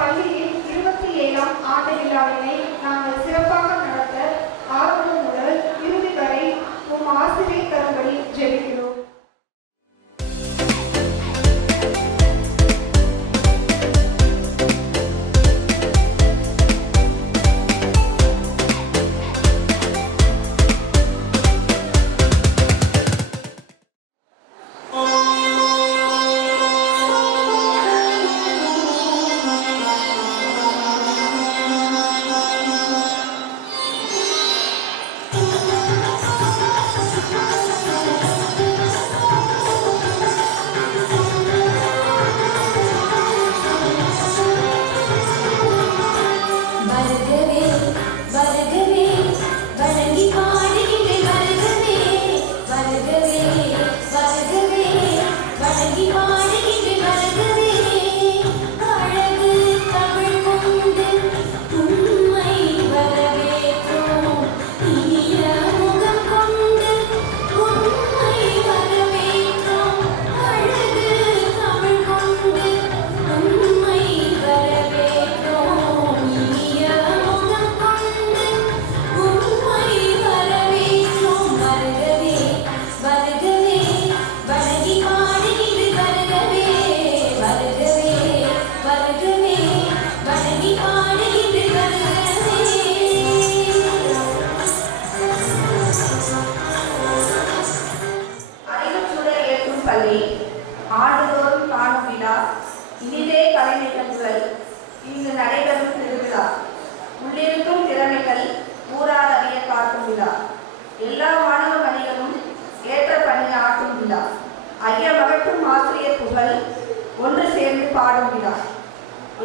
பள்ளியில் 27ஆம் ஆண்டு விழாவினை நாங்கள் சிறப்பாக நடத்த ஆரம்பம் முதல் இறுதி வரை உம் ஆசிரியர் தரும்படி ஜெபிக்கிறோம். ஆண்டுதோறும் காணும் விழா, இனிதே கலை நிகழ்வுகள், இங்கு நடைபெறும் திருவிழா, உள்ளிருக்கும் திறமைகள் ஊரார் அறிய காட்டும் விழா, எல்லா மாணவ மணிகளும் ஏற்ற பணி ஆட்டும் விழா, ஐயமகட்டும் ஆசிரியர் புகழ் ஒன்று சேர்ந்து பாடும் விழா,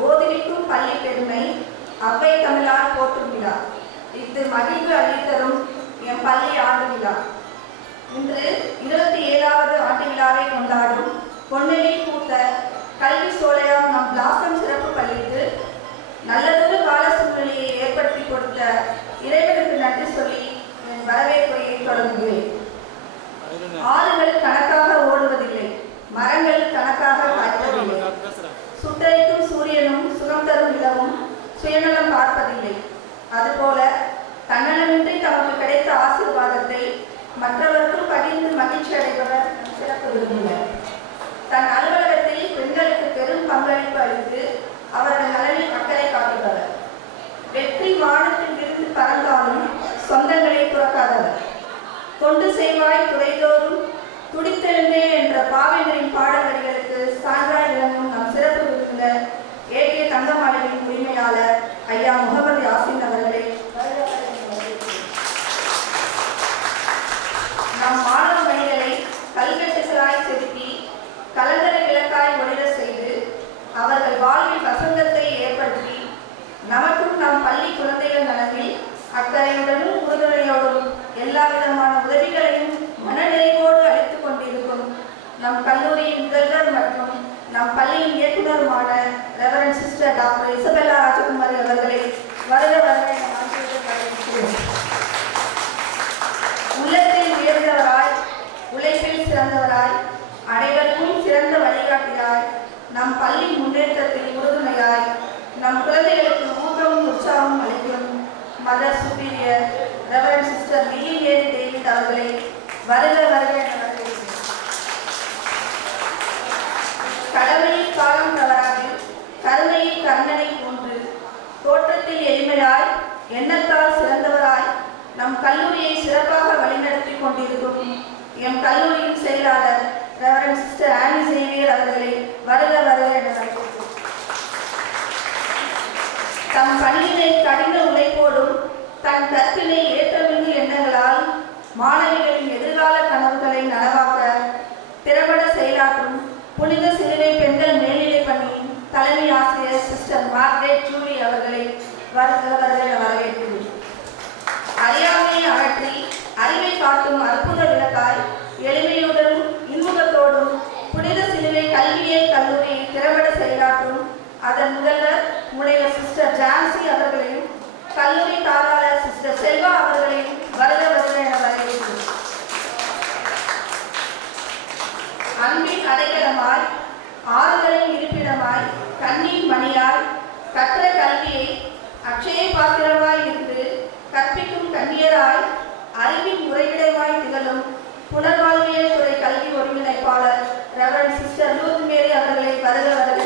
ஓதுவிக்கும் பள்ளி பெருமை அவ்வை தமிழார் போற்றும் விழா, இது மகிழ்வு அளித்தரும் என் பள்ளி ஆண்டு விழா. இன்று 27வது ஆண்டு விழாவை கொண்டாடும் பொன்னெழி பூத்த கல்வி சோலையாம் நம் பிளாசம் சிறப்பு பள்ளிக்கு நல்லதொரு கால சூழ்நிலையை ஏற்படுத்தி கொடுத்த இறைவனுக்கு நன்றி சொல்லி என் வரவேற்புரையை தொடங்குகிறேன். ஆறுகள் கணக்காக ஓடுவதில்லை, மரங்கள் கணக்காக காய்ப்பதில்லை, சுட்டரிக்கும் சூரியனும் சுகம் தரும் நிலவும் சுயநலம் பார்ப்பதில்லை. அதுபோல தன்னலமின்றி தமக்கு கிடைத்த ஆசீர்வாதத்தை மற்றவர்களும் பகிர்ந்து மகிழ்ச்சி அடைபவர் சிறப்பு விரும்பினர். தன் அலுவலகத்தில் பெண்களுக்கு பெரும் பங்களிப்பு அளித்து அவர்கள் நலனில் மக்களை காட்டுபவர். வெற்றி வானத்தில் இருந்து பறந்தாலும் சொந்தங்களை துறக்காதவர். தொண்டு செய்வாய் துறைதோறும் துடித்தெழுந்தே என்ற பாவேந்தரின் பாடல்களுக்கு சான்றாய் விளங்கும் நம் சிறப்பு விருந்தினர் ஏகே தங்கமாளிகையின் உரிமையாளர் ஐயா முகமது யாசின் அவர்களை நம் மாணவ மணிகளை கல்வெட்டுகளாய் செதுக்கி கலங்கரை விளக்காய் ஒளிர செய்து அவர்கள் வாழ்வில் வசந்தத்தை ஏற்படுத்தி நமக்கும் நம் பள்ளி குழந்தைகள் நலனில் அக்கறையுடனும் உறுதுணையோடும் எல்லா விதமான உதவிகளையும் மனநிறைவோடு அளித்துக் கொண்டிருக்கும் நம் கல்லூரியின் முதல்வர் மற்றும் நம் பள்ளியின் இயக்குநருமான ரெவரண்ட் சிஸ்டர் டாக்டர் இசபெல்லா ராஜகுமாரி அவர்களை வருக வருக உள்ளத்தில் உயர்ந்தவராய், உழைப்பில் சிறந்தவராய், அனைவருக்கும் சிறந்த வழிகாட்டியாய், நம் பள்ளி முன்னேற்றத்தில் உறுதுணையாய், நம் குழந்தைகளுக்கு ஊக்கமும் உற்சாகமும் அளிக்கும் மதர் சுப்பீரியர் ரெவரண்ட் சிஸ்டர் வில்லியேரி டேவிட் அவர்களை வருக வருக என வரவேற்கிறேன். கடமையில் காலம் தவறாது, கருணையில் கர்ணனை போன்று, தோற்றத்தில் எளிமையாய், எண்ணத்தால் சிறந்தவராய், நம் கல்லூரியை சிறப்பாக வழிநடத்தி கொண்டிருக்கும் எம் கல்லூரியின் செயலாளர் ரெவரண்ட் சிஸ்டர் ஆனி சேவியர் அவர்களை வருக வருக என வரவேற்கிறேன். தம் பணியினை கடின உழைப்போடும் தன் கற்பினை ஏற்றமிகு எண்ணங்களால் மாணவிகளின் எதிர்கால கனவுகளை நனவாக்க திறம்பட செயலாற்றும் புனித சிலுவை பெண்கள் மேல்நிலைப் பள்ளியின் தலைமை ஆசிரியர் சிஸ்டர் மார்க்ரெட் ஜூலி அவர்களை வருக வருக என வரவேற்கிறேன். அறியாமையை அகற்றி அறிவை காட்டும் அற்புத விளக்காய், எளிமையுடனும் இன்முகத்தோடும் புனித சிலுவை கல்வியியல் கல்லூரியை திறம்பட செயலாற்றும் அதன் முதல்வர் முனைவர் சிஸ்டர் ஜான்சி அவர்களையும் கல்லூரி தாளாளர் சிஸ்டர் செல்வா அவர்களையும் வருக வருக என வரவேற்கிறேன். அன்பின் அடைக்கலமாய், ஆறுதலின் இருப்பிடமாய், கண்ணின் மணியாய், கற்ற கல்வியை அக்ஷய பாத்திரமாய் இருந்து கற்பிக்கும் கண்ணியராய் அறிவின் உறைவிடமாய் திகழும் புனர்வாழ்வியல் துறை கல்வி ஒருங்கிணைப்பாளர் ரெவரண்ட் சிஸ்டர் லூத் மேரி அவர்களை வருக வருக.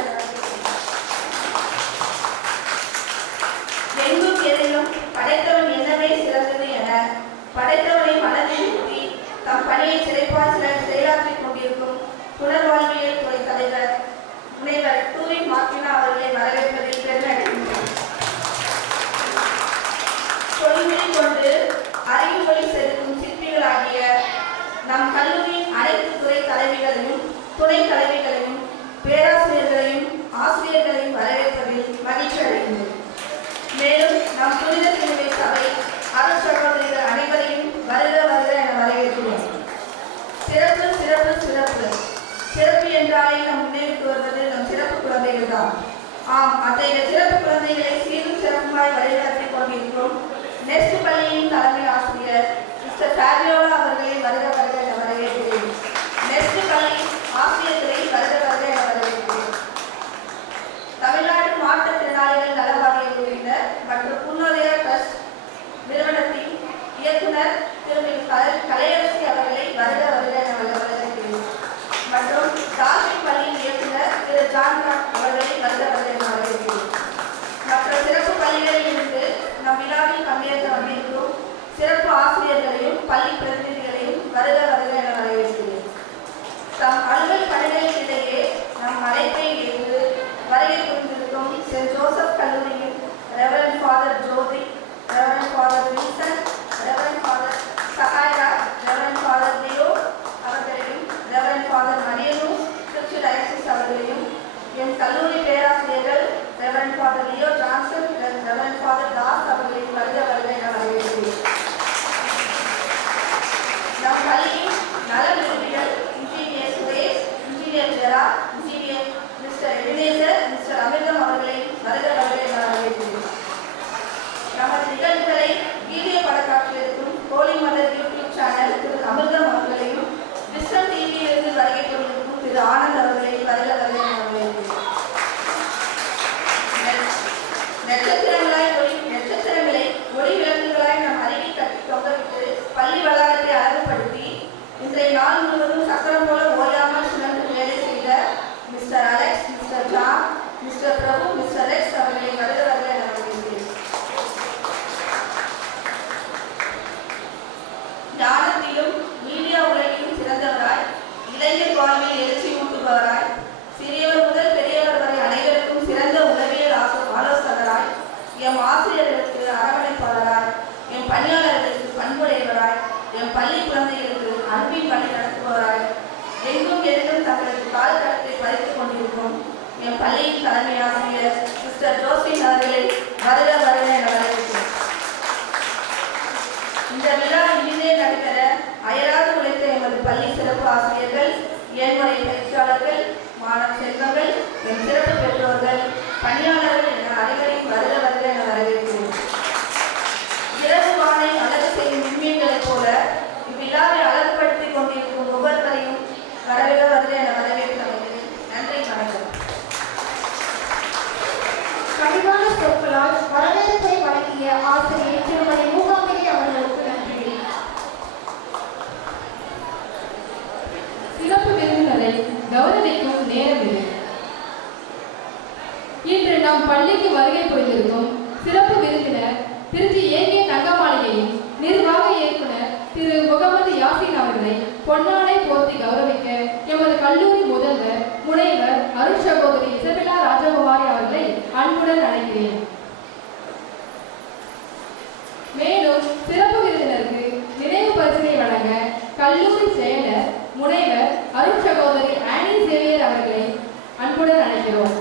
எங்கும் எதிலும் படைத்தவன் என்னவே சிறந்தது என படைத்தவனை மனதில் நிறுத்தி தம் பணியை சிறைப்பாய் செயலாற்றிக் கொண்டிருக்கும் புனர்வாழ்வியல் துறை தலைவர் முனைவர் டூரின் மார்டினா அவர்களை வரவேற்பதில் பெருமை அடைகின்றனர். தொழில்மொழி கொண்டு அறிவுமொழி செலுத்தும் சிற்பிகளாகிய நம் கல்லூரியின் அனைத்து துறை தலைவிகளையும் துணை தலைவிகளையும் பேராசிரியர்களையும் ஆசிரியர்களையும் வரவேற்பதில் மகிழ்ச்சி அடைகின்றனர். மேலும் நம் புனித சிலுவை சபை அருள் சகோதரிகள் அனைவரையும் வருக வருக என வரவேற்கிறோம். சிறப்பு சிறப்பு சிறப்பு சிறப்பு என்றாலே நம் நினைவுக்கு வருவது நம் சிறப்பு குழந்தைகள் தான். ஆம், அத்தகைய சிறப்பு குழந்தைகளை சீரும் சிறப்புமாய் வழிநடத்திக் கொண்டிருக்கிறோம் நெக்ஸ்ட் பள்ளியின் தலைமை ஆசிரியர் மிஸ்டர் ஃபேபியோலா அவர்களை வருக வருக என வரவேற்கிறேன். நெக்ஸ்ட் பள்ளி ஆசிரியர்களை வருக வருக என வரவேற்கிறேன். தமிழ்நாடு மாற்றுத்திறனாளிகள் நல வாரிய உறுப்பினர் மற்றும் புன்னோதயா ட்ரஸ்ட் நிறுவனத்தின் இயக்குனர் திருமதி கலையரசி அவர்களை வருக வருக என வரவேற்கிறேன். மற்றும் தாசின் பள்ளியின் இயக்குனர் திரு ஜான்ராஜ் அவர்களை வருக வருக என வரவேற்கிறேன். மற்ற சிறப்பு பள்ளிகளில் இருந்து நம் விழாவில் பங்கேற்க வந்திருக்கும் சிறப்பு ஆசிரியர்களையும் பள்ளி பிரதிநிதிகளையும் வருக வருக என வரவேற்கிறேன். தம் அலுவல் பணிகளின் இடையே நம் அழைப்பை ஏற்று வருகை புரிந்திருக்கும் சென்ட் ஜோசப் கல்லூரியின் reverend father Jyothi, reverend father Vinson, reverend father Sahayaraj, reverend father Leo அவர்களையும் ரெவரண்ட் ஃபாதர் மணியனு திருச்சி டயசிஸ் அவர்களையும் என் கல்லூரி பேராசிரியர்கள் reverend father Leo Johnson, reverend father Das அவர்களையும் வருக வருக என வரவேற்கிறேன். நம் பள்ளியின் நல விரும்பிகள் இன்ஜினியர் சுரேஷ், இன்ஜினியர் ஜெரா, engineer mister Ebenezer, mister Amirtham அவர்களை வருக வருக என வரவேற்கிறேன். நமது நிகழ்வுகளை வீடியோ படக்காட்சி எடுக்கும் ஹோலி மதர் யூடியூப் சேனல் திரு அமிர்தம் அவர்களையும் விஸ்டம் டிவியிலிருந்து வருகை கொண்டிருக்கும் திரு ஆனந்த் அவர்களை வருக வருக என வரவேற்கிறேன். நட்சத்திரங்களை ஒளி விளக்குகளாய் நம் அருகே கட்டி தொங்கவிட்டு பள்ளி வளாகத்தை அழகுபடுத்தி இன்றைய நாள் முழுவதும் சக்கரம் போல ஓயாமல் சுழன்று வேலை செய்த mister Alex, mister John, mister Prabhu, mister X அவர்களை வருக வருக என வரவேற்கிறேன். ஞானத்திலும் மீடியா உலகிலும் சிறந்தவராய், இளைஞர் வாழ்வில் எழுச்சி ஊட்டுபவராய், சிறியவர் முதல் பெரியவர் வரை அனைவருக்கும் சிறந்த உளவியல் ஆலோசகராய், எம் ஆசிரியர்களுக்கு அரவணைப்பாளராய், எம் பணியாளர்களுக்கு பண்புடையவராய், எம் பள்ளி குழந்தைகளுக்கு அன்பின் பணி நடத்துபவராய், எங்கும் எதிலும் தங்களது கால் தடத்தை பதித்துக் கொண்டிருக்கும் என் பள்ளியின் தலைமை ஆசிரியர் மிஸ்டர் ஜோஸ்பின் அவர்களை வருக வருக என வரவேற்கிறேன். இந்த விழா இனிதே நடைபெற அயராது உழைத்த எமது பள்ளி சிறப்பு ஆசிரியர்கள், ஏன்முறை பயிற்சியாளர்கள், மாணவ செல்வங்கள், என் சிறப்பு பெற்றோர்கள், பணியாளர்கள் என அனைவரையும் வருக வருக என வரவேற்கிறேன். இரவு வானை அழகு செய்யும் விண்மீன்களைப் போல இவ்விழாவை அழகுபடுத்திக் கொண்டிருக்கும் ஒவ்வொருவரையும் வருக வருக என வரவேற்கிறவர்கள். நன்றி, வணக்கம். கனிவான சொற்களால் வரவேற்பை வழங்கிய ஆசிரியர் திருமதி மூகாம்பிகை அவர்களுக்கு நன்றி. சிறப்பு விருந்தினரை கௌரவிக்கும் நேரம் இது. இன்று நம் பள்ளிக்கு வருகை புரிந்திருக்கும் சிறப்பு விருந்தினர் திருச்சி ஏகே தங்கமாளிகையின் நிர்வாக இயக்குனர் திரு முகமது யாசின் அவர்களை பொன்னாடை போர்த்தி கௌரவிக்க எமது கல்லூரி முதல்வர் முனைவர் அருள் சகோதரி இசபெல்லா ராஜகுமாரி அவர்களை அன்புடன் அழைக்கிறேன். மேலும் சிறப்பு விருந்தினருக்கு நினைவு பரிசினை வழங்க கல்லூரி செயலர் முனைவர் அருள் சகோதரி ஆனி சேவியர் அவர்களை அன்புடன் அழைக்கிறோம்.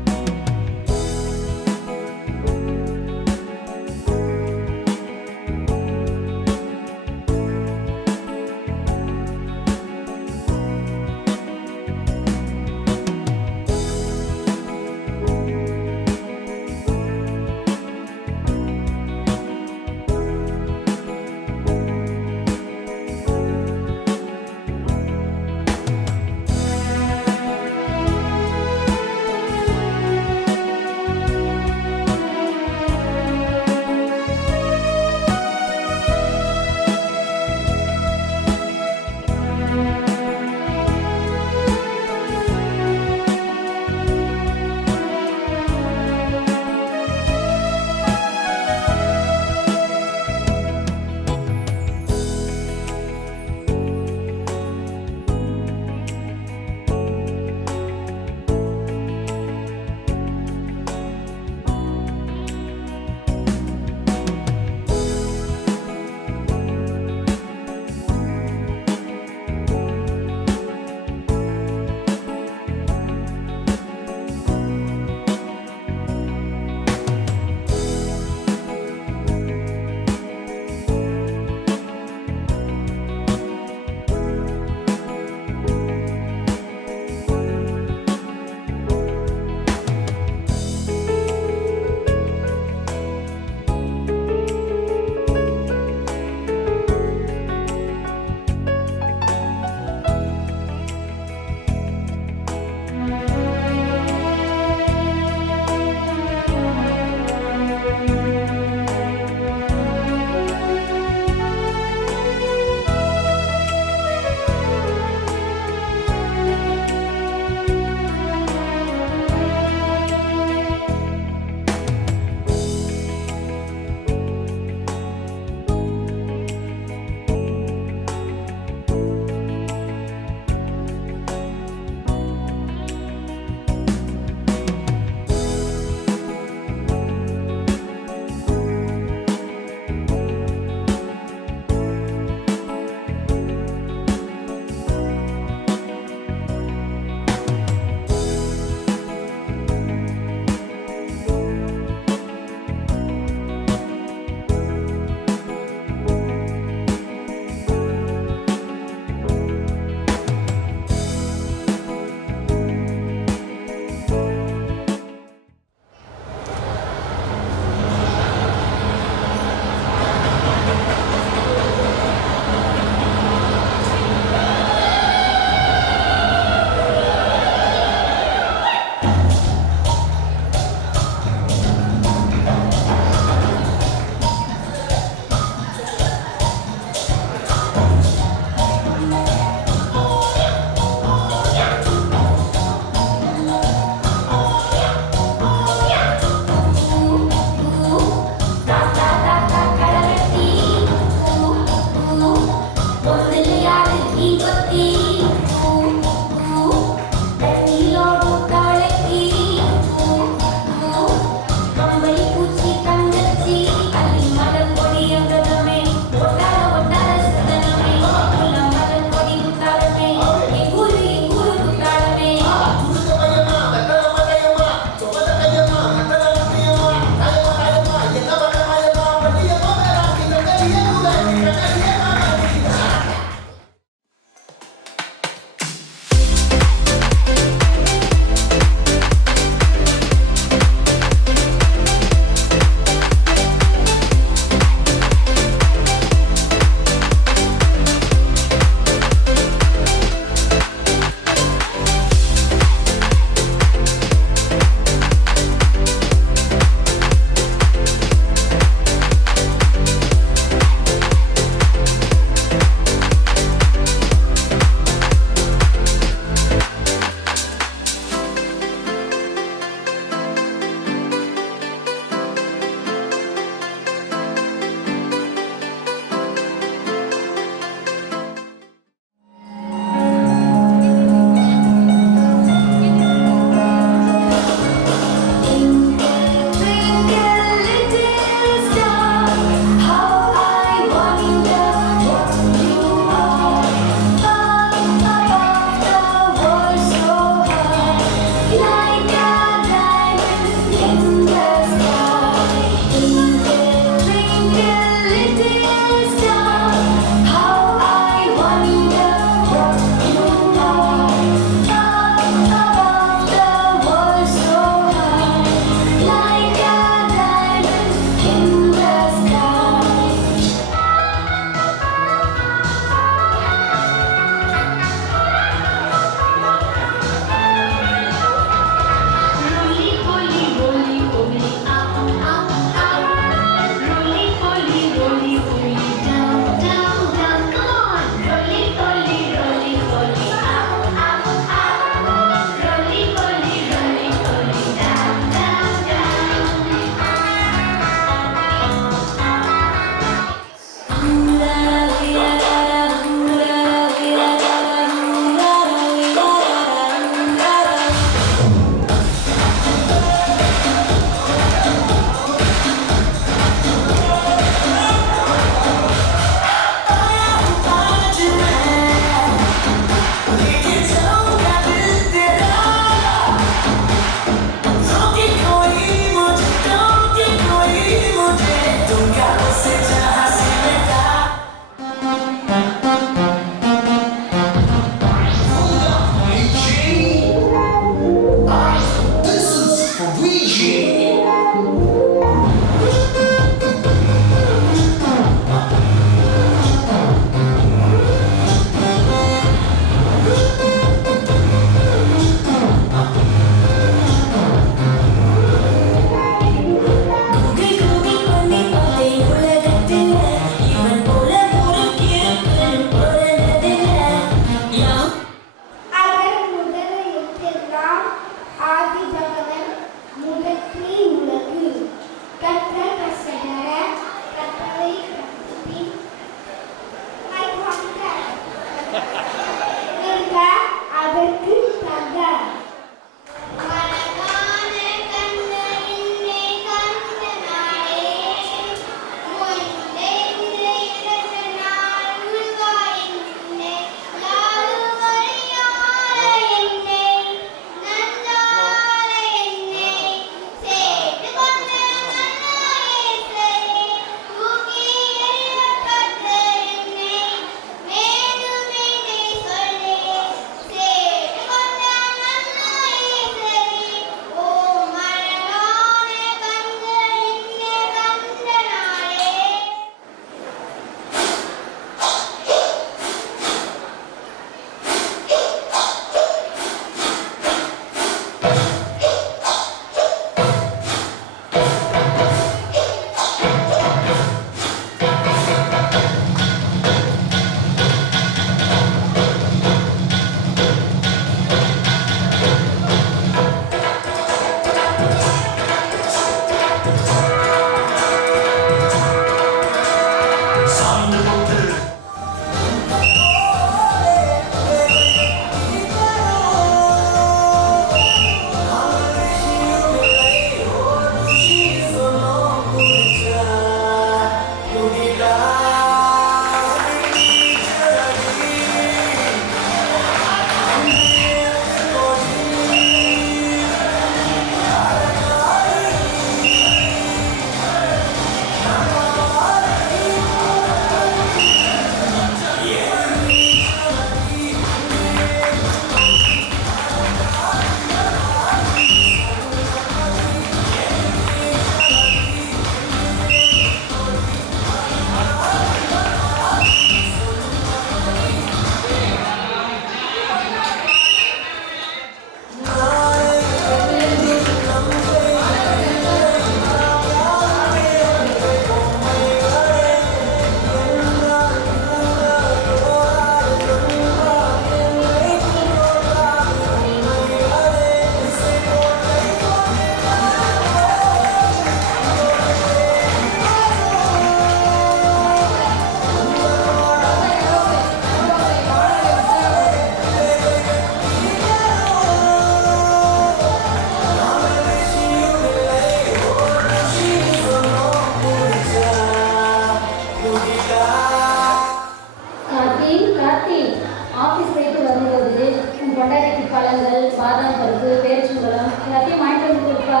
பாதாம் பருப்பு பேரிச்சம்பழம் எல்லாத்தையும் வாங்கிட்டு வந்து கொடுப்பா.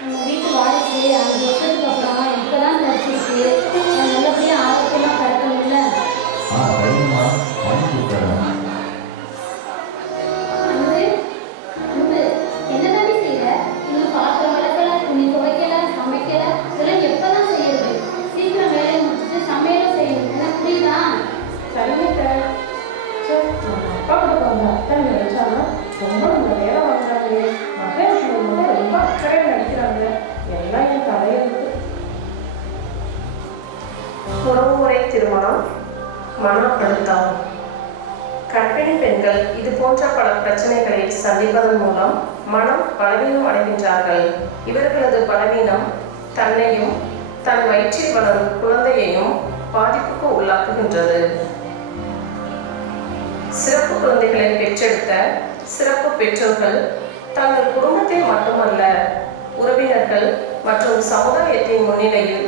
நம்ம வீட்டு வாடகை 5 வருஷத்துக்கு அப்புறம் இப்போ தான் கிடச்சிருக்கு. நல்லபடியாக ஆரோக்கியமாக கிடக்கணும்ல. சரிங்கம்மா, வாங்கி கொடுக்குறேன். அன்பு என்ன தாண்டி செய்கிற? இன்னும் பாத்திரம் விளக்கல, துணி துவைக்கல, சமைக்கல, இதெல்லாம் எப்போ தான் செய்யறது? சீக்கிரம் வேலையை முடிச்சுட்டு சமையலும் செய்யணும். என்ன புரியுதா? சரிங்க சார். அப்பா கிட்ட வந்த அத்தை நினைச்சாலும் ரொம்ப நம்ம வேலை வாங்குறாங்க. மற்ற விஷயம் கூட ரொம்ப அக்கறையாக நடிக்கிறாங்க. எல்லாம் என் தலையெழுத்து. உறவுமுறை திருமணம், மன அழுத்தம். கர்ப்பிணி பெண்கள் இது போன்ற பல பிரச்சனைகளை சந்திப்பதன் மூலம் மனம் பலவீனம் அடைகின்றார்கள். இவர்களது பலவீனம் தன்னையும் தன் வயிற்றில் வளரும் குழந்தையையும் பாதிப்புக்கு உள்ளாக்குகின்றது. சிறப்பு குழந்தைகளை பெற்றெடுத்த சிறப்பு பெற்றோர்கள் தங்கள் குடும்பத்தில் மட்டுமல்ல, உறவினர்கள் மற்றும் சமுதாயத்தின் முன்னிலையில்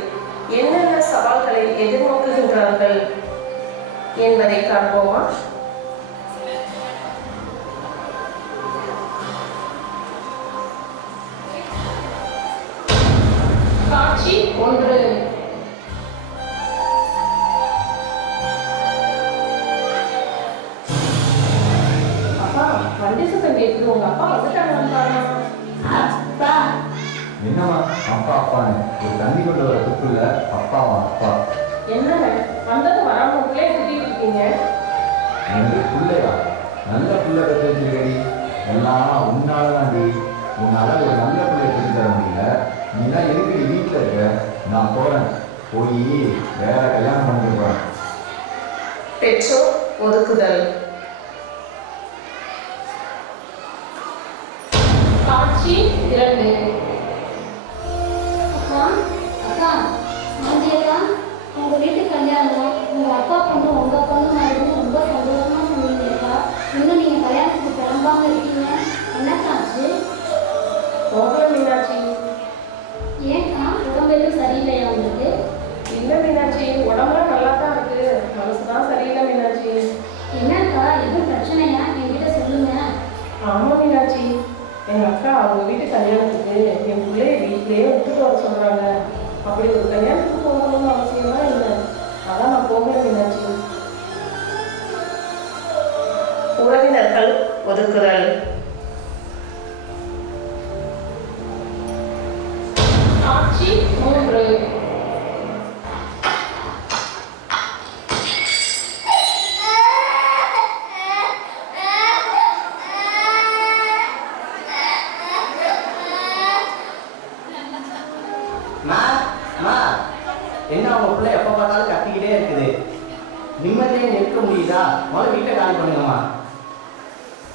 என்னென்ன சவால்களை எதிர்நோக்குகின்றார்கள் என்பதை காண்போமா? காட்சி 1. அப்பா, வண்டி சத்தம் கேட்குது. உங்க அப்பா வந்துட்டாங்கன்னு பாருங்க. அப்பா என்னம்மா அப்பா அப்பான்னு ஒரு தண்ணி கொண்டு வர துப்புல அப்பாவா அப்பா? என்னங்க வந்தது வராமலே சுத்திட்டு இருக்கீங்க? எனக்கு பிள்ளையா? நல்ல பிள்ளை பெற்றிருக்கடி. எல்லாம் உன்னால தாண்டி. உன்னால ஒரு நல்ல பிள்ளை பெற்று தர முடியல. நீ தான் எதுக்கு வீட்டில் இருக்க? நான் போறேன், போய் வேற கல்யாணம் பண்ணிட்டு போறேன். பெற்றோர் ஒதுக்குதல். காட்சி 2. அக்கா அக்கா சாந்தி அக்கா, உங்கள் வீட்டு கல்யாணம் உங்கள் அப்பா பொண்ணு உங்கள் பொண்ணு மாதிரி ரொம்ப சந்தோஷமாக சொன்னீங்கக்கா. இன்னும் நீங்கள் கல்யாணத்துக்கு கிளம்பாமல் இருக்கீங்க. என்னக்காச்சு? போகல மீனாட்சி. ஏன்க்கா, உடம்பு எதுவும் சரியில்லையா உங்களுக்கு? இல்லை மீனாட்சி, உடம்புலாம் நல்லா தான் இருக்கு. மனசு தான் சரியில்லை மீனாட்சி. என்னக்கா, எதுவும் பிரச்சனையா? என்கிட்ட சொல்லுங்க. ஆமாம் மீனாட்சி, எங்கள் அக்கா அவங்க வீட்டு கல்யாணத்துக்கு என் பிள்ளைய வீட்டிலேயே விட்டுட்டு வர சொல்கிறாங்க. அப்படி ஒரு கல்யாணத்துக்கு போகணும்னு அவசியம்லாம் இல்லை. அதான் நான் போகல மீனாட்சி. உறவினர்கள் ஒதுக்குதல். காட்சி 3. என்ன உங்க பிள்ளை எப்ப பார்த்தாலும் கத்திக்கிட்டே இருக்குது? நிம்மதியே நிற்க முடியுதா? முதல்ல வீட்டை காலி பண்ணுங்கம்மா.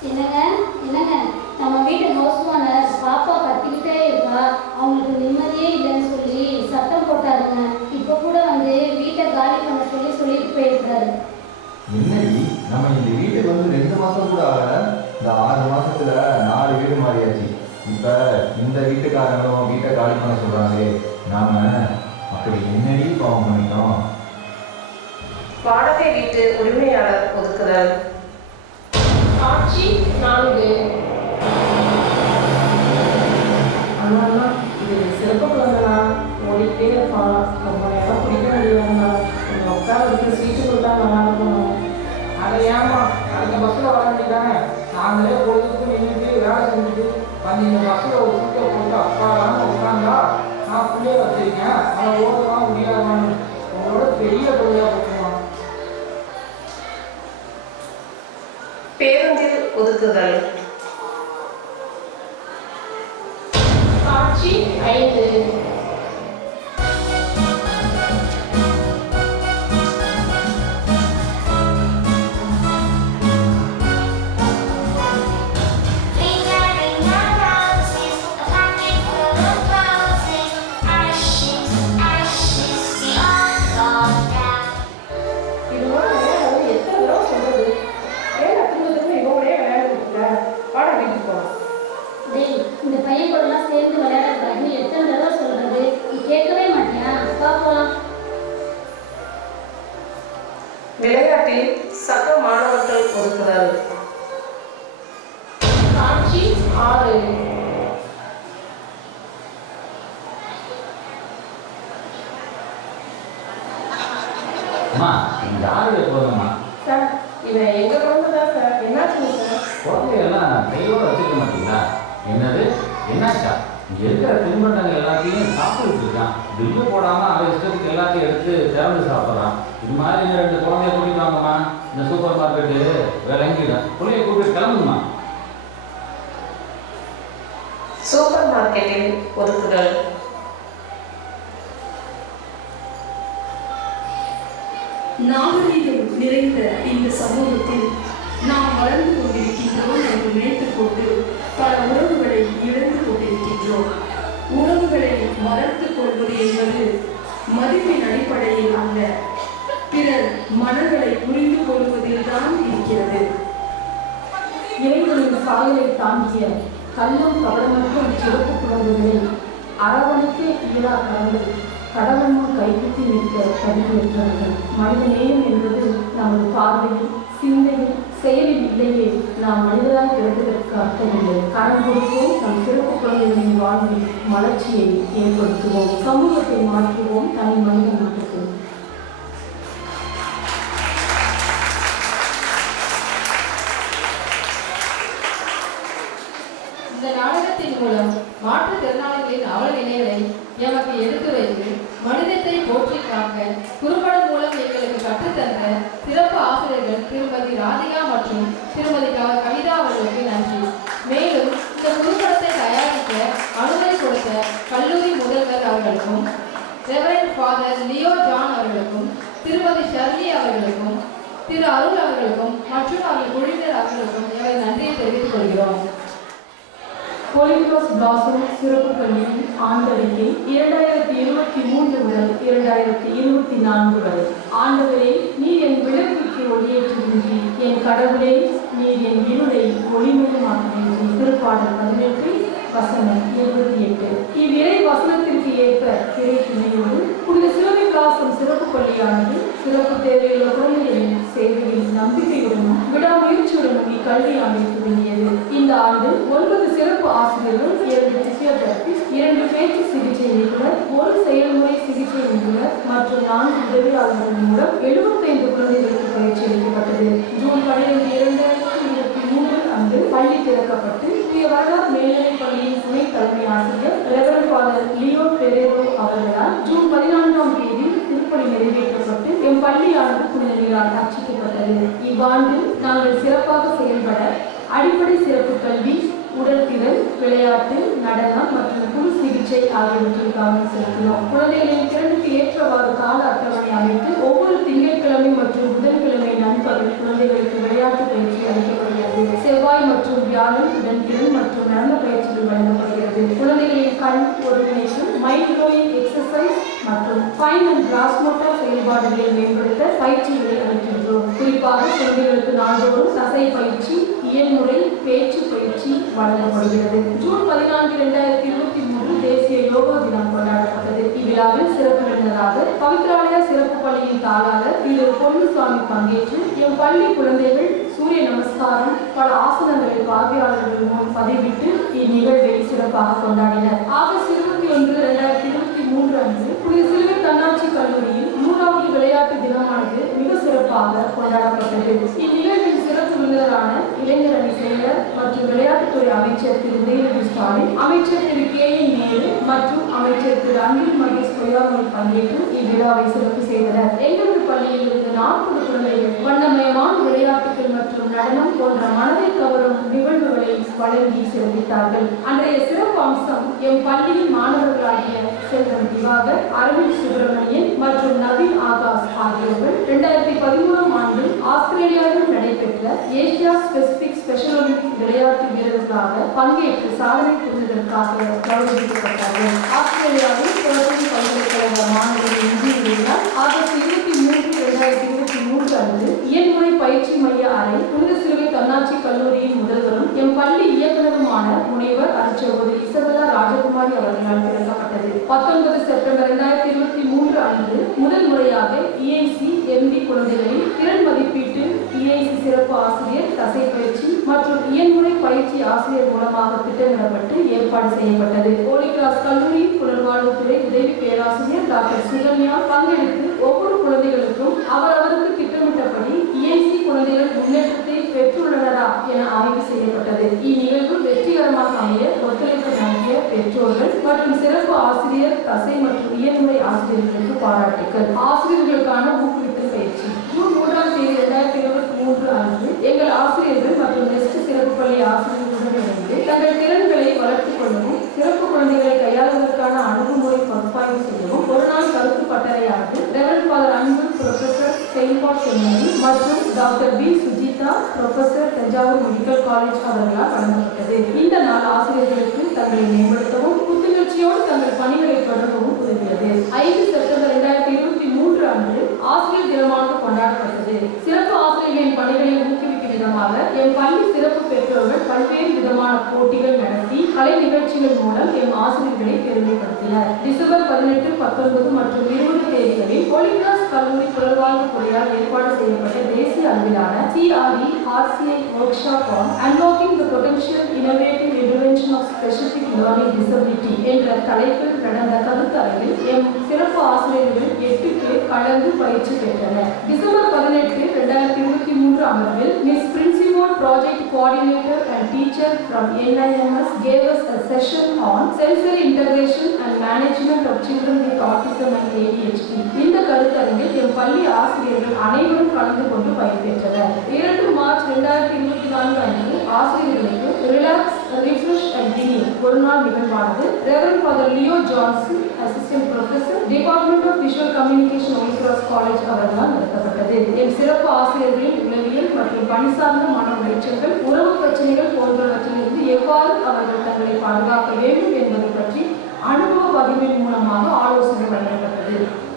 என்னங்க என்னங்க, நம்ம வீட்டு ஹவுஸ் ஓனர் பாப்பா கத்திக்கிட்டே இருக்கா. அவங்களுக்கு நிம்மதியே இல்லைன்னு சொல்லி சத்தம் போட்டாருங்க. இப்போ கூட வந்து வீட்டை காலி பண்ண சொல்லிட்டு போயிருக்காரு. என்னடி, நம்ம இந்த வீட்டுக்கு வந்து 2 மாசம் கூட ஆகல. இந்த 6 மாசத்துல 4 வீடு மாறியாச்சு. இப்ப இந்த வீட்டுக்காரங்களும் வீட்டை காலி பண்ண சொல்றாங்களே, நாம அப்படி என்னடி பாவம் பண்ணிட்டோம்? வாடகை வீட்டு உரிமையாளர் ஒதுக்குதல். காட்சி 4. அண்ணா, இது சிறப்பு குழந்தைனா ஓடிக்கிட்டே இருப்பான். ரொம்ப நேரம் பிடிக்க முடியாதுண்ணா. கொஞ்சம் உட்கார வச்சு சீட்டு கொடுத்தா நல்லா இருக்கணும். அதை ஏமா அடுத்த பஸ்ஸில் வர வேண்டியதானே? நாங்களே பொழுதுக்கு நின்றுட்டு வேலை செஞ்சுட்டு வந்து இந்த பஸ்ஸில் ஒரு சீட்டை போட்டு அப்பாடான்னு உட்காந்தா நான் பிள்ளைய வச்சிருக்கேன். அதை ஓடலாம் முடியாதான்னு உங்களோட பெரிய தொழிலாக போட்டுமா. பேருந்தில் ஒதுக்குதல். காட்சி 5. டேய், இந்த பையன் கூடலாம் சேர்ந்து விளையாடக்கூடாதுன்னு எத்தனை தடவை சொல்றது? நீ கேட்கவே மாட்டியா? அப்பா போலாம். விளையாட்டில் சக மாணவர்கள் ஒதுக்குதல். காட்சி 6. அம்மா இந்த யாருடைய போதும்மா? சார் இவன் எங்க குழந்தை தான் சார். என்னாச்சுங்க சார்? குழந்தையெல்லாம் கையோட வச்சுக்க மாட்டீங்களா? என்னது என்னாச்சா? இங்கே இருக்கிற தின்பண்டங்கள் எல்லாத்தையும் சாப்பிட்டுட்டு இருக்கான். பில்லு போடாமல் அவன் இஷ்டத்துக்கு எல்லாத்தையும் எடுத்து திறந்து சாப்பிட்றான். இது மாதிரி இன்னும் 2 குழந்தைய கூட்டிட்டு வாங்கம்மா. இந்த சூப்பர் மார்க்கெட்டு விளங்கிடும். பிள்ளைய கூட்டிட்டு கிளம்புமா. சூப்பர் மார்க்கெட்டில் ஒதுக்குதல். நாகரீகம் நிறைந்த இந்த சமூகத்தில் நாம் வளர்ந்து கொண்டிருக்கின்றோம் என்று நினைத்துக் கொண்டு பல உறவுகளை இழந்து கொண்டிருக்கின்றோம். உறவுகளை வளர்த்துக் கொள்வது என்பது மதிப்பின் அடிப்படையில் அல்ல, பிறர் மனங்களை புரிந்து கொள்வதில் தான் இருக்கிறது. இறைவனின் சாயலை தாங்கிய கல்லும் கவனமற்ற சிறப்பு குழந்தைகளை அரவணைக்க இயலா கடவுள் கடவுள் முன் கைகுத்தி நிற்க தகுதியற்றவர்கள். மனிதநேயம் என்பது நமது பார்வையில், சிந்தையில், செயலில் இல்லையே நாம் மனிதராய் பிறந்ததற்கு அர்த்தமில்லை. கடன் கொடுப்போம், நம் சிறப்பு குழந்தைகளின் வாழ்வில் மலர்ச்சியை ஏற்படுத்துவோம், சமூகத்தை மாற்றுவோம், தனி மனித நாட்டுக்கு. இந்த நாடகத்தின் மூலம் மாற்றுத்திறனாளிகளின் அவல நிலைகளை எமக்கு எடுத்து வைத்து மனிதத்தை போற்றி காக்க குறும்படம் மூலம் எங்களுக்கு கற்றுத்தந்த சிறப்பு ஆசிரியர்கள் திருமதி ராதிகா மற்றும் திருமதி கவிதா அவர்களுக்கு நன்றி. மேலும் இந்த குறும்படத்தை தயாரிக்க அனுமதி கொடுத்த கல்லூரி முதல்வர் அவர்களுக்கும், ரெவரண்ட் ஃபாதர் லியோ ஜான் அவர்களுக்கும், திருமதி ஷர்லி அவர்களுக்கும், திரு அருள் அவர்களுக்கும் மற்றும் அவர்கள் குழுவினர் அவர்களுக்கும் எங்கள் நன்றியை தெரிவித்துக் கொள்கிறோம். ஹோலி கிராஸ் பிளாசம் சிறப்பு பள்ளியின் ஆண்டறிக்கை 2023 முதல் 2024 வரை. ஆண்டவரே, நீர் என் விளக்கிற்கு ஒளியேற்றுகின்றீர், என் கடவுளே நீர் என் இருளை ஒளிமயமாக்குகின்றீர். திருப்பாடல் 18 வசனம் 28. இவ்விரை வசனத்திற்கு ஏற்ப திரை துணையோடு புனித சிலுவை பிளாசம் சிறப்பு பள்ளியானது சிறப்பு தேவையுள்ள குழந்தைகளின் சேவையில் நம்பிக்கையுடனும் விடாமுயற்சியுடனும் இக்கல்வி ஆண்டை துவங்கியது. இந்த ஆண்டு 9 சிறப்பு ஆசிரியர்கள், 2 பிசியோதெரபிஸ்ட், 2 பேச்சு சிகிச்சை நிபுணர், 1 செயல்முறை சிகிச்சை நிபுணர் மற்றும் 4 உதவியாளர்கள் மூலம் 75 குழந்தைகளுக்கு பயிற்சி அளிக்கப்பட்டது. ஜூன் 12, 2023 அன்று பள்ளி திறக்கப்பட்டு வரலாறு மேல்நிலைப் பள்ளியின் துணை தலைமை ஆசிரியர் ரெவரண்ட் ஃபாதர் லியோ பெரேரோ அவர்களால் ஜூன் 14ஆம் தேதி திருப்பணி நிறைவேற்றப்பட்டு எம் பள்ளியானது புனித நீரால் அர்ச்சிக்கப்பட்டது. இவ்வாண்டு நாங்கள் சிறப்பாக செயல்பட அடிப்படை சிறப்பு கல்வி, உடற்திறன், விளையாட்டு, நடனம் மற்றும் குழு சிகிச்சை ஆகியவற்றில் கவனம் செலுத்தினோம். குழந்தைகளின் திறனுக்கு ஏற்றவாறு கால அட்டவணை அமைத்து ஒவ்வொரு திங்கட்கிழமை மற்றும் புதன்கிழமை நண்பகல் குழந்தைகளுக்கு விளையாட்டு பயிற்சி அளிக்கப்படுகிறது. செவ்வாய் மற்றும் வியாழன் உடன்திறன் மற்றும் நடன பயிற்சிகள் வழங்கப்படுகிறது. குழந்தைகளின் கண் ஒருங்கிணைப்பு, மைண்ட் ப்ளோயிங் எக்ஸசைஸ் மற்றும் ஃபைன் அண்ட் கிராஸ் மோட்டார் செயல்பாடுகளை மேம்படுத்த பயிற்சிகளை அளிக்கின்றோம். குறிப்பாக குழந்தைகளுக்கு நாள்தோறும் தசை பயிற்சி, இயல்முறை பேச்சு பயிற்சி வழங்கப்படுகிறது. ஜூன் 14, 2023 தேசிய யோகா தினம் கொண்டாடப்பட்டது. இவ்விழாவில் சிறப்பு விருந்தினராக பவித்ராலயா சிறப்பு பள்ளியின் தாளாளர் திரு பொன்னுசாமி பங்கேற்று எம் பள்ளி குழந்தைகள் சூரிய நமஸ்காரம், பல ஆசனங்களை பார்வையாளர்கள் முன் பதிவிட்டு இந்நிகழ்வை சிறப்பாக கொண்டாடினர். ஆகஸ்ட் 21, 2023 அன்று புனித சிலுவை தன்னாட்சி கல்லூரியில் 100வது விளையாட்டு தினமானது மிக சிறப்பாக கொண்டாடப்பட்டது. இந்நிகழ்வில் சிறப்பு விருந்தினரான இளைஞர் அணி செயலர் மற்றும் விளையாட்டுத்துறை அமைச்சர் திரு உதயநிதி ஸ்டாலின், அமைச்சர் திரு KN நேரு மற்றும் அமைச்சர் திரு அன்பில் மகேஷ் பொய்யாமொழி பங்கேற்று இவ்விழாவை சிறப்பு செய்தனர். எங்களது பள்ளியில் இருந்து 40 குழந்தைகள் வண்ணமயமான விளையாட்டுகள் மற்றும் நடனம் போன்ற மனதை கவரும் நிகழ்வுகளை வழங்கி சிறப்பித்தார்கள். அன்றைய சிறப்பு அம்சம் எம் பள்ளியின் மாணவர்களாகிய செல்வன் திவாகர், அரவிந்த் சுப்பிரமணியன் மற்றும் நவீன் ஆகாஷ் ஆகியோர்கள் 2013ஆம் ஆண்டு ஆஸ்திரேலியாவில் நடைபெற்ற ஏசியா ஸ்பெசிபிக் ஸ்பெஷல் ஒலிம்பிக் விளையாட்டு வீரர்களாக பங்கேற்று சாதனை புரிந்ததற்காக கௌரவிக்கப்பட்டார்கள். ஆஸ்திரேலியாவில் புரட்சி பல்கலைக்கழக மாணவர்கள் இந்தியாவில் ஆகஸ்ட் 23, 2023 அன்று இயன்முறை பயிற்சி மைய அறை புனித சிலுவை தன்னாட்சி கல்லூரியின் முதல்வரும் எம் பள்ளி இயக்குநருமான முனைவர் அருட்சகோதரி இசபெல்லா ராஜகுமாரி அவர்களால் திறக்கப்பட்டது. 19 செப்டம்பர் 2023 அன்று முதல் முறையாக EIC MD குழந்தைகளின் திறன் மதிப்பீட்டு, EIC சிறப்பு ஆசிரியர், தசை பயிற்சி மற்றும் இயன்முறை பயிற்சி பயிற்சி ஆசிரியர் மூலமாக திட்டமிடப்பட்டு ஏற்பாடு செய்யப்பட்டது. ஹோலி கிராஸ் கல்லூரி புனர்வாழ்வுத்துறை உதவி பேராசிரியர் டாக்டர் சுகன்யா பங்கெடுத்து ஒவ்வொரு குழந்தைகளுக்கும் அவரவருக்கு திட்டமிட்டபடி இஎன்சி குழந்தைகள் முன்னேற்றத்தை பெற்றுள்ளனரா என ஆய்வு செய்யப்பட்டது. இந்நிகழ்வு வெற்றிகரமாக அமைய ஒத்துழைப்பு நல்கிய பெற்றோர்கள் மற்றும் சிறப்பு ஆசிரியர் தசை மற்றும் இயன்முறை ஆசிரியர்களுக்கு பாராட்டுகள். ஆசிரியர்களுக்கான ஊக்குவித்தல் பயிற்சி ஜூன் 3ஆம் தேதி 2023 அன்று எங்கள் ஆசிரியர்கள் மற்றும் நெஸ்ட் சிறப்பு பள்ளி ஆசிரியர்களுடன் இணைந்து தங்கள் திறன்களை வளர்த்துக் கொள்ளவும் சிறப்பு குழந்தைகளை கையாளுவதற்கான அணுகுமுறை பகுப்பாய்வு செய்யவும் ஒரு நாள் கருத்து பட்டறையானது reverend father Anbu professor Sainpaul Semmani மற்றும் doctor P Sujitha professor Thanjavur medical college அவர்களால் வழங்கப்பட்டது. இந்த நாள் ஆசிரியர்களுக்கு தங்களை மேம்படுத்தவும் புத்துணர்ச்சியோடு தங்கள் பணிகளை தொடரவும் உதவியது. 5 செப்டம்பர் 2023 அன்று ஆசிரியர் தினமாக கொண்டாடப்பட்டது. சிறப்பு ஆசிரியர்களின் பணிகளை ஊக்குவிக்கும் விதமாக எம் பள்ளி சிறப்பு பெற்றோர்கள் பல்வேறு விதமான போட்டிகள் நடத்தி கலை நிகழ்ச்சிகள் மூலம் எம் ஆசிரியர்களை பெருமைப்படுத்தினர். டிசம்பர் 18, 19 மற்றும் 20 தேதிகளில் ஹோலி கிராஸ் கல்லூரி புனர்வாழ்வு துறையால் ஏற்பாடு செய்யப்பட்ட தேசிய அளவிலான CRE RCI workshop on unlocking the potential innovative intervention of specific learning disability என்ற தலைப்பில் நடந்த கருத்தரங்கில் எம் சிறப்பு ஆசிரியர்கள் 8 பேர் கலந்து பயிற்சி பெற்றனர். டிசம்பர் 18, 2023 அமர்வில் miss principal project coordinator and teacher from NIMS gave us a session on sensory integration and management of children with autism and ADHD. இந்த கருத்தரங்கில் எம் பள்ளி ஆசிரியர்கள் அனைவரும் கலந்து கொண்டு பயன்பெற்றனர். 2 மார்ச் 2024 அன்று ஆசிரியர்களுக்கு ரிலாக்ஸ் ரிஃப்ரெஷ் அண்ட் டினிங் ஒரு நாள் நிகழ்வானது reverend father Leo Johnson assistant professor department of visual communication Holy Cross college அவர்களால் நடத்தப்பட்டது. எம் சிறப்பு ஆசிரியர்களின் உளவியல் மற்றும் பணி சார்ந்த மன உளைச்சல்கள் உறவு பிரச்சனைகள் போன்றவற்றிலிருந்து எவ்வாறு அவர்கள் தங்களை பாதுகாக்க வேண்டும் என்பதை பற்றி அனுபவ பகிர்வின் மூலமாக ஆலோசனை வழங்கப்பட்டது.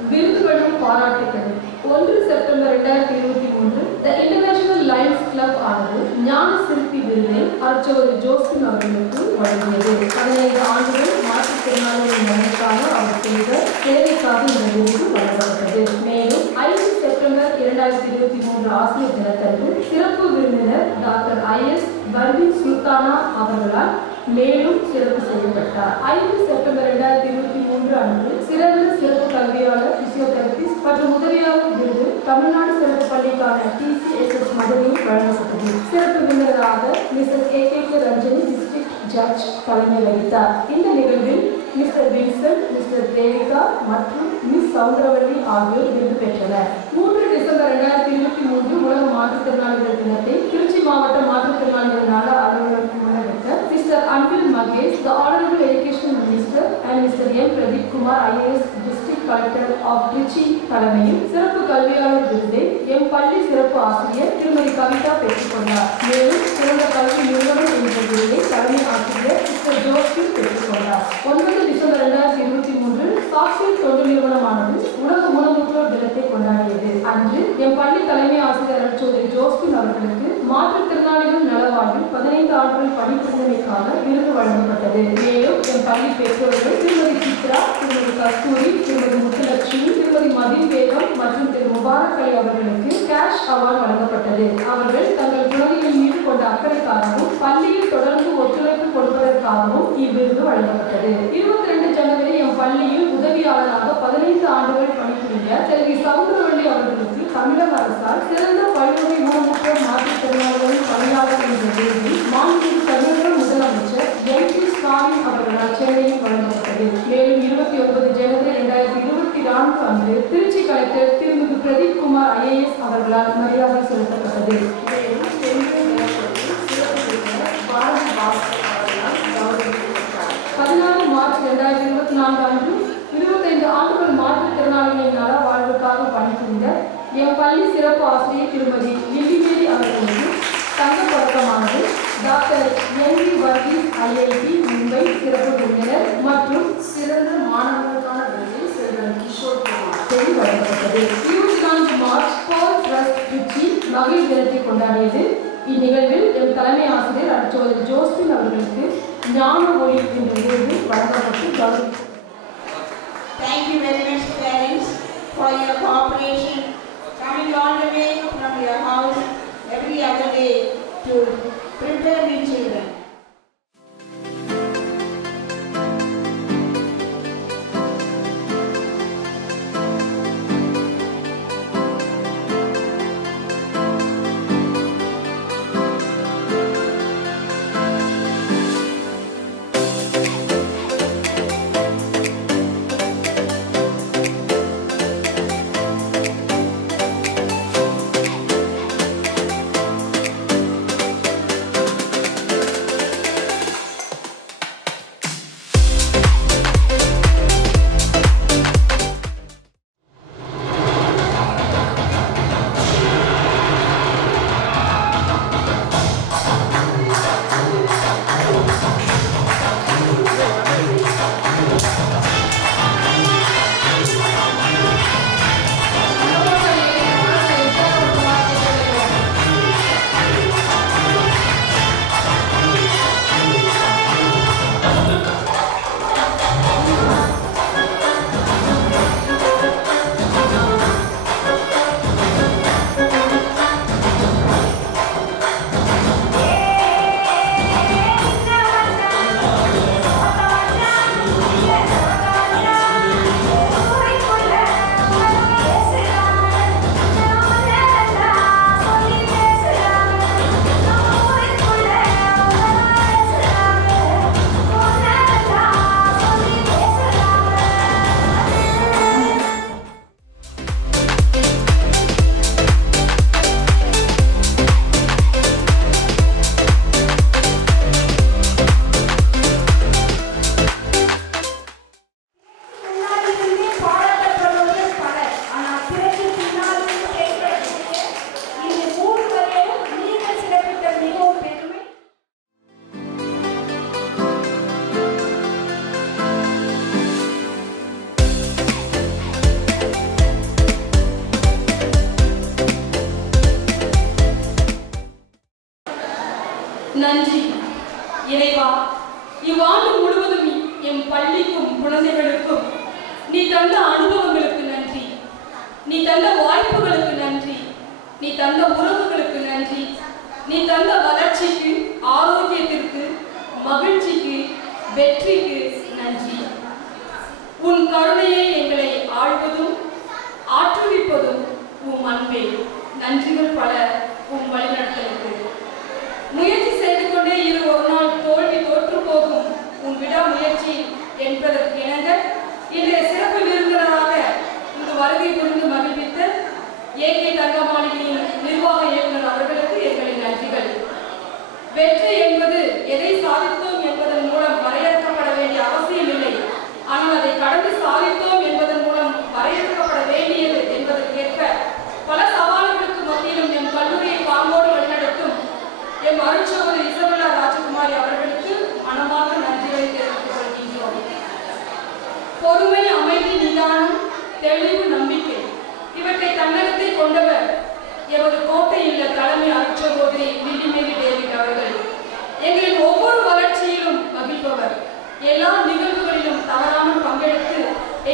விருதுகளும் பாராட்டுகளும் 1 செப்டம்பர் 2023 த இன்டர்நேஷனல் லயன்ஸ் கிளப் ஆனது ஞான சிற்பி விருதை அர்ச்சகர் ஜோஸ்பின் அவர்களுக்கு வழங்கியது. 15 ஆண்டுகள் மாற்றுத்திறனாளிகளின் நலனுக்காக அவர் செய்த சேவைக்காக இந்த விருது வழங்கப்பட்டது. மேலும் 5 செப்டம்பர் 2023 ஆசிரியர் தினத்தன்று சிறப்பு விருந்தினர் டாக்டர் IS பர்வீன் சுல்தானா அவர்களால் மேலும் சிறப்பு செய்யப்பட்டார். 5 செப்டம்பர் 2023 அன்று சிறந்த சிறப்பு கல்வியாளர் பிசியோதெரபிஸ்ட் மற்றும் உதவியாளர் விருது தமிழ்நாடு சிறப்பு பள்ளிக்கான TCSS மதுரையில் வழங்கப்பட்டது. சிறப்பு விருந்தினராக Mrs KK Ranjani district judge தலைமை வகித்தார். இந்த நிகழ்வில் மிஸ்டர் வின்சென்ட், மிஸ்டர் தேவிகா மற்றும் மிஸ் சவுந்தரவல்லி ஆகியோர் விருது பெற்றனர். 3 டிசம்பர் 2023 உலக மாற்றுத்திறனாளிகள் தினத்தை திருச்சி மாவட்ட மாற்றுத்திறனாளிகள் நல அலுவலகம் முன்னெடுத்த Mr Anbil Mahesh, the honourable education minister and Mr M. Pradeep Kumar IAS district collector of Trichy தலைமையில் சிறப்பு கல்வியாளர் விருதை எம் பள்ளி சிறப்பு ஆசிரியர் திருமதி கவிதா பெற்றுக்கொண்டார். மேலும் சிறந்த கல்வி நிறுவனம் என்ற விருதை தலைமை ஆசிரியர் மிஸ்டர் ஜோஸ்பின் பெற்றுக்கொண்டார். 9 டிசம்பர் 2023 சாக்சியல் தொண்டு நிறுவனமானது உலக ஊனமுற்றோர் தினத்தை கொண்டாடியது. அன்று எம் பள்ளி தலைமை ஆசிரியர் அருட்சகோதரி ஜோஸ்பின் அவர்களுக்கு மாற்றுத்திறனாளிகள் நலவாழ்வில் 15 ஆண்டுகள் பணிபுரிந்தமைக்காக விருது வழங்கப்பட்டது. மேலும் எம் பள்ளி பெற்றோர்கள் திருமதி சித்ரா, திருமதி கஸ்தூரி, திருமதி முத்துலட்சுமி, திருமதி மதின் பேகம் மற்றும் திரு முபாரக் அலி அவர்களுக்கு கேஷ் அவார்டு வழங்கப்பட்டது. அவர்கள் தங்கள் குழந்தைகளின் மீது கொண்ட அக்கறைக்காகவும் பள்ளியில் தொடர்ந்து ஒத்துழைப்பு கொடுப்பதற்காகவும் இவ்விருது வழங்கப்பட்டது. 22 ஜனவரி எம் பள்ளியில் உதவியாளராக 15 ஆண்டுகள் பணிபுரிய செல்வி சவுந்தரவல்லி அவர்களுக்கு தமிழக அரசால் சிறந்த பல்முறை ஊனமுற்றோர் மாற்றுத்திறனாளிகளின் பணியாளர் என்ற விருதில் மாண்புமிகு தமிழக முதலமைச்சர் M.P. ஸ்டாலின் அவர்களால் சென்னையில் வழங்கப்பட்டது. மேலும் 29 ஜனவரி 2024 அன்று திருச்சி கலெக்டர் திருமிகு பிரதீப் குமார் IAS அவர்களால் மரியாதை செலுத்தப்பட்டது. 16 மார்ச் 2024 அன்று 25 ஆண்டுகள் மாற்றுத்திறனாளிகளின் நல வாழ்வுக்காக பணிபுரிந்த எம் பள்ளி சிறப்பு ஆசிரியர் திருமதி லில்லிமேரி அவர்களுக்கு தங்கப் பதக்கமானது doctor NV Varghese IIT Mumbai சிறப்பு விருந்தினர் மற்றும் சிறந்த மாணவர்களுக்கான விருது செல்வன் கிஷோர் குமார் வழங்கப்பட்டது. 24 மார்ச் பால் ட்ரஸ்ட் திருச்சி மகளிர் தினத்தை கொண்டாடியது. இந்நிகழ்வில் எம் தலைமை ஆசிரியர் அருட்சகோதரி ஜோஸ்பின் அவர்களுக்கு ஞான ஒளி என்ற விருது வழங்கப்பட்டு கௌரவிக்கப்பட்டது. Thank you very much, parents, for your cooperation, coming all the way from your house every other day to prepare the children. இறைவா, இவ்வாண்டு முழுவதும் எம் பள்ளிக்கும் குழந்தைகளுக்கும் நீ தந்த அனுபவங்களுக்கு நன்றி, நீ தந்த வாய்ப்புகளுக்கு நன்றி, நீ தந்த உறவுகளுக்கு நன்றி, நீ தந்த வளர்ச்சிக்கு, ஆரோக்கியத்திற்கு, மகிழ்ச்சிக்கு, வெற்றிக்கு நன்றி. உன் கருணையை எங்களை ஆழ்வதும் ஆற்றுவிப்பதும் உம் அன்பே. நன்றிகள் பல உம் வழிநடத்தலுக்கு. முயற்சி செய்து கொண்டே இரு, ஒரு நாள் தோல்வி தோற்று போகும் உன் விடாமுயற்சி என்பதற்கு இணங்க இன்றைய சிறப்பு விருந்தினராக இங்கு வருகை புரிந்து மகிழ்வித்த ஏகே தங்க மாளிகையின் நிர்வாக இயக்குனர் அவர்களுக்கு எங்களின் நன்றிகள். வெற்றி என்பது எதை சாதித்தோம் என்பதன் மூலம் வரையறுக்கப்பட வேண்டிய அவசியம் இல்லை, ஆனால் அதை கடந்து சாதித்தோம் என்பதன் மூலம் வரையறுக்கப்பட வேண்டியது என்பதற்கேற்ப பல சவால்களுக்கு மத்தியிலும் எம் கல்லூரியை பாங்கோடு வழிநடத்தும் எம் அருட்சகோதரி இசபெல்லா ராஜகுமாரி அவர்களுக்கு மனமாக நன்றிகளை தெரிவித்துக் கொள்கின்றோம். பொறுமை, அமைதி, நிதானம், தெளிவு, நம்பிக்கை இவற்றை தன்னகத்தை கொண்டவர் எமது கோட்டை இல்ல தலைமை அருட்சகோதரி லில்லிமேரி டேவிட் அவர்கள். எங்களின் ஒவ்வொரு வளர்ச்சியிலும் மகிழ்ப்பவர், எல்லா நிகழ்வுகளிலும் தவறாமல் பங்கெடுத்து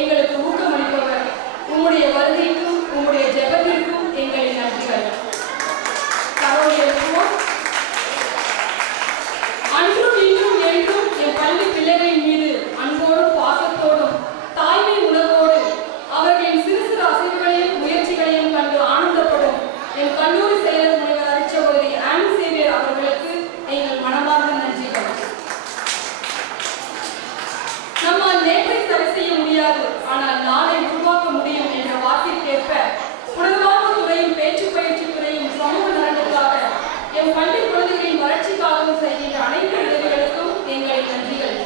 எங்களுக்கு ஊக்கமளிப்பவர். உம்முடைய வருகைக்கும் உம்முடைய ஜெபத்திற்கும் எங்களின் நன்றிகள். அன்றும் இன்றும் என்றும் என் பள்ளி பிள்ளைகளின் மீது அன்போடும் பாசத்தோடும் தாய்மை உணர்வோடு அவர்களின் சிறு சிறு அசைவுகளையும் முயற்சிகளையும் கண்டு ஆனந்தப்படும் என் கல்லூரி செயலர் முனைவர் அருட்சகோதரி ஆனி சேவியர் அவர்களுக்கு எங்கள் மனமார்ந்த நன்றிகள். நம்மால் நேற்றை சரி செய்ய முடியாது, ஆனால் நாளை உருவாக்க முடியும் என்ற வாக்கிற்கேற்ப புனிதவாழ்வு துறையும் பேச்சு பயிற்சி துறையும் சமூக நலனுக்காக எம் பள்ளி குழந்தைகளின் வளர்ச்சிக்காகவும் செய்கின்ற அனைத்து உதவிகளுக்கும் எங்களின் நன்றிகள்.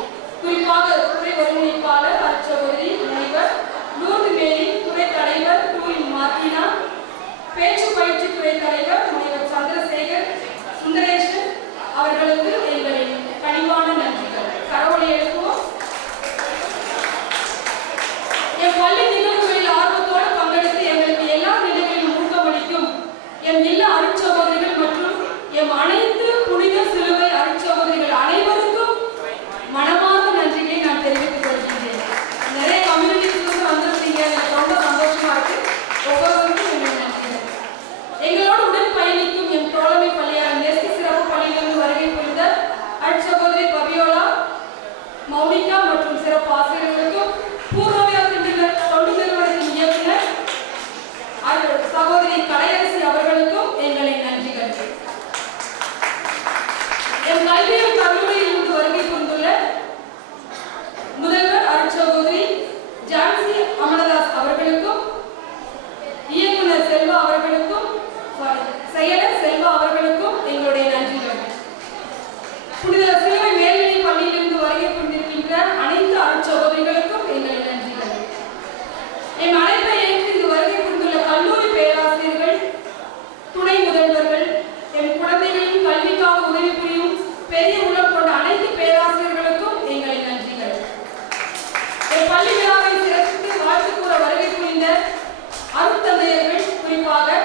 குறிப்பாக துறை ஒருங்கிணைப்பாளர் அருட்சகோதரி முனைவர் லூர்து மேரி, துறை தலைவர் டூயின் மார்டினா, பேச்சு பயிற்சி துறை தலைவர் முனைவர் சந்திரசேகர் சுந்தரேஷன் அவர்களுக்கு எங்களின் கனிவான நன்றிகள். கரவொலி எழுப்புவோம். எம் பள்ளி நிகழ்வுகளில் ஆர்வத்தோடு பங்கெடுத்து எங்களுக்கு எல்லா நிலைகளிலும் ஊக்கமளிக்கும் எம் இல்ல அருட்சகோதரிகள் மற்றும் எம் அனைத்து புனித சிலுவை அருட்சகோதரிகள் அனைவருக்கும் மனமார்ந்த நன்றிகளை நான் தெரிவித்துக் கொள்கின்றேன். நிறைய கம்யூனிட்டிஸ் வந்திருக்கீங்க, எனக்கு ரொம்ப சந்தோஷமா இருக்கு. ஒவ்வொருவருக்கும் என்னுடைய நன்றிகள். எங்களோடு உடன் பயணிக்கும் எம் தோழமை பள்ளியார் நெஸ்டி சிறப்பு பள்ளியிலிருந்து வருகை புரிந்த அருட்சகோதரி பபியோலா, மௌனிகா மற்றும் சிறப்பு ஆசிரியர்களுக்கும், பூர்வவியா தொண்டு நிறுவனத்தின் இயக்குனர் சகோதரி கலையரசி அவர்களுக்கும் எங்களின் நன்றிகள். எம் கல்வியியல் கல்லூரியில் இருந்து வருகை புரிந்துள்ள முதல்வர் அருட்சகோதரி ஜான்சி அமரதாஸ் அவர்களுக்கும், இயக்குனர் செல்வா அவர்களுக்கும், செயலர் செல்வா அவர்களுக்கும் எங்களுடைய நன்றிகள். புனித சிலுவை மேல்நிலை பள்ளியிலிருந்து வருகை புரிந்திருக்கின்ற அனைத்து அருட்சகோதரிகளுக்கும் எங்களின் நன்றிகள். என் அழைப்பை ஏற்று இங்கு வருகை புரிந்துள்ள கல்லூரி பேராசிரியர்கள், துணை முதல்வர்கள், என் குழந்தைகளின் கல்விக்காக உதவி புரியும் பெரிய உள்ளம் கொண்ட அனைத்து பேராசிரியர்களுக்கும் எங்களின் நன்றிகள். என் பள்ளி விழாவை சிறப்பித்து வாழ்த்து கூற வருகை புரிந்த அருட்தந்தையர்கள், குறிப்பாக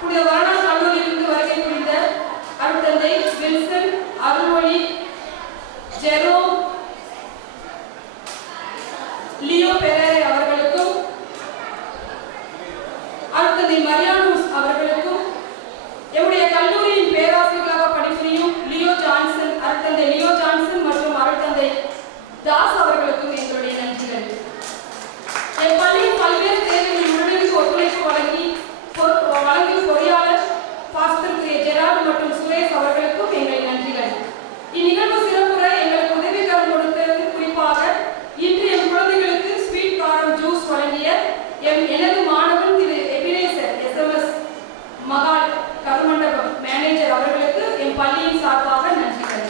புனித வரணா கல்லூரியிலிருந்து வருகை புரிந்த அருட்தந்தை வில்சன், அருள்மொழி, ஜெரோம், லியோ பெரேரே அவர்களுக்கும், அருட்தந்தை மரியானூஸ் அவர்களுக்கும், எம்முடைய கல்லூரியின் பேராசிரியர்களாக பணிபுரியும் லியோ ஜான்சன், அருட்தந்தை லியோ ஜான்சன் மற்றும் அருட்தந்தை தாஸ் அவர்களுக்கும் எங்களுடைய நன்றிகள். என் பள்ளியின் பல்வேறு தேவைகளில் முழுமைக்கு ஒத்துழைப்பு வழங்கும் பொறியாளர் பாஸ்டர் ஜெரார்டு மற்றும் சுரேஷ் அவர்களுக்கும் எங்களின் நன்றிகள். இந்நிகழ்வு சிறப்புற எங்களுக்கு உதவிகரம் கொடுத்தது, குறிப்பாக இன்று எம் குழந்தைகளுக்கு ஸ்வீட் காரம் ஜூஸ் வழங்கிய எனது மாணவன் திரு Ebenezer SMS Mahal Karumandapam manager அவர்களுக்கு எம் பள்ளியின் சார்பாக நன்றிகள்.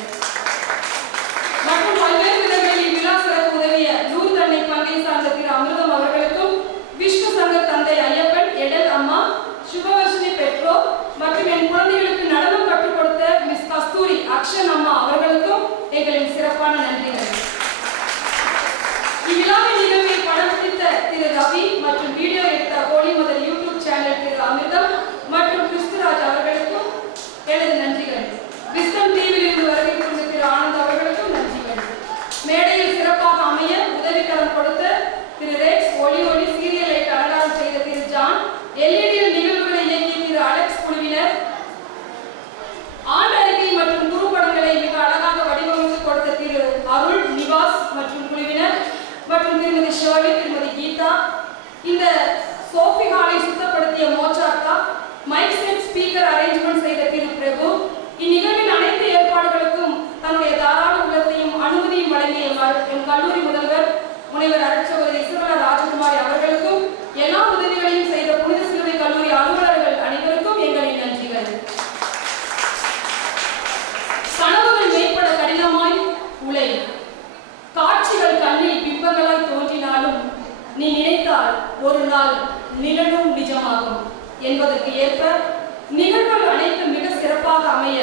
மற்றும் பல்வேறு விதங்களில் விழா சிறப்பு உதவிய லூர்து அன்னை பங்கை சார்ந்த திரு அமிர்தம் அவர்களுக்கும், விஷ்ணு சங்க தந்தை ஐயப்பன், எடல் அம்மா, சுபவர்ஷினி பெற்றோர் மற்றும் என் குழந்தைகளுக்கு நடனம் கற்றுக் கொடுத்த மிஸ் கஸ்தூரி அக்ஷன் அம்மா அவர்களுக்கும் எங்களின் சிறப்பான நன்றிகள். இவ்விழாவின் நிகழ்வை படம் பிடித்த திரு ரவி மற்றும் வீடியோ எடுத்த ஹோலி மதர் யூடியூப் சேனல் திரு அமிர்தம் மற்றும் கிறிஸ்துராஜ் அவர்களுக்கும் எனது நன்றிகள். விஸ்டம் டிவியிலிருந்து வருகை புரிந்த திரு ஆனந்த் முனைவர் அருட்சகோதரி இசபெல்லா ராஜகுமாரி அவர்களுக்கும் எல்லா உதவிகளையும் செய்த புனித சிலுவை கல்லூரி அலுவலர்கள் அனைவருக்கும் எங்களின் நன்றிகள். கனவுகள் மேற்பட கடினமாய் உழை, காட்சிகள் கண்ணில் பிம்பங்களாய் தோன்றினாலும் நீ நினைத்தால் ஒரு நாள் நிழலும் நிஜமாகும் என்பதற்கு ஏற்ப நிகழ்வுகள் அனைத்தும் மிக சிறப்பாக அமைய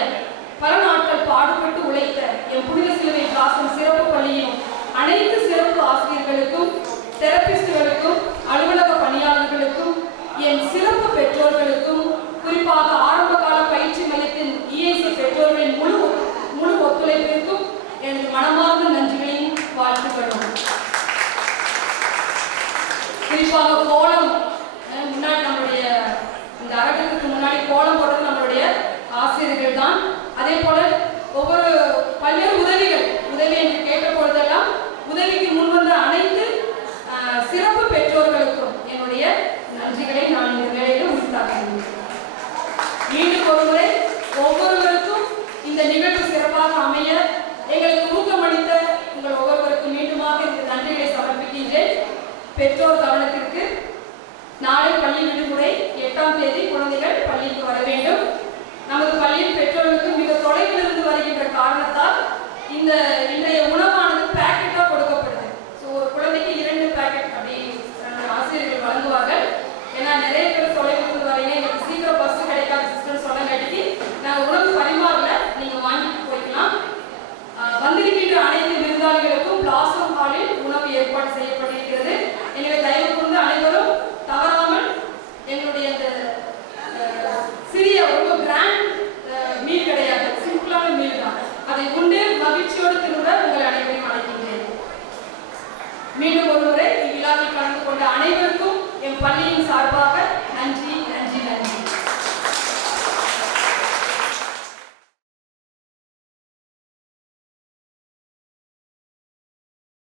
பல நாட்கள் பாடுபட்டு உழைத்த என் புனித சிலுவை பிளாசம் சிறப்பு பள்ளியின் அனைத்து சிறப்பு ஆசிரியர்களுக்கும், தெரபிஸ்டுகளுக்கும், அலுவலக பணியாளர்களுக்கும், என் சிறப்பு பெற்றோர்களுக்கும், குறிப்பாக ஆரம்பகால பயிற்சி மையத்தின் இஐசி பெற்றோர்களின் முழு ஒத்துழைப்பிற்கும் எனது மனமார்ந்த நன்றிகளையும் வாழ்த்துக்களும். குறிப்பாக கோலம் முன்னாடி நம்மளுடைய இந்த அரங்கத்துக்கு முன்னாடி கோலம் போடுறது நம்மளுடைய ஆசிரியர்கள் தான். அதே போல ஒவ்வொரு பல்வேறு உதவி என்று கேட்ட பொழுதெல்லாம் உதவிக்கு முன்வந்த அனைத்து சிறப்பு பெற்றோர்களுக்கும் என்னுடைய நன்றிகளை நான் இந்த வேளையில் உரித்தாக்குகிறேன். மீண்டும் ஒருமுறை ஒவ்வொருவருக்கும் இந்த நிகழ்வு சிறப்பாக அமைய எங்களுக்கு ஊக்கமளித்த உங்கள் ஒவ்வொருவருக்கும் மீண்டுமாக இந்த நன்றிகளை சமர்ப்பிக்கின்றேன். பெற்றோர் கவனத்திற்கு, நாளை பள்ளி விடுமுறை, 8ஆம் தேதி குழந்தைகள் பள்ளிக்கு வர வேண்டும். நமது பள்ளியில் பெற்றோர்களுக்கு மிக தொலைவில் இருந்து வருகின்ற காரணத்தால் இந்த இன்றைய உணவானது பேக்கெட்டாக கொடுக்கப்படுது. ஸோ ஒரு குழந்தைக்கு 2 பேக்கெட் அப்படி ஆசிரியர்கள் வழங்குவார்கள். ஏன்னா நிறைய பேர் தொலைவில் வரீங்க, எங்களுக்கு சீக்கிரம் பஸ் கிடைக்காத சிஸ்டம் சொன்னங்காட்டிக்கு நாங்கள் உணவு பரிமாறல, நீங்கள் வாங்கிட்டு போய்க்கலாம். வந்திருக்கின்ற அனைத்து விருந்தாளிகளுக்கும் பிளாசம் ஹாலில் உணவு ஏற்பாடு செய்யப்பட்டிருக்கிறது. எனவே தயவு கூர்ந்து அனைவரும் தவறாமல் எங்களுடைய இந்த சிறிய ரொம்ப கிராண்ட் மீல் கிடையாது, சிம்பிளான மீல் தான், அதை உண்டு மகிழ்ச்சியோடு திரும்ப உங்கள் அனைவரையும் அழைக்கின்றேன். மீண்டும் ஒருமுறை இவ்விழாவில் கலந்து கொண்ட அனைவருக்கும் என் பள்ளியின் சார்பாக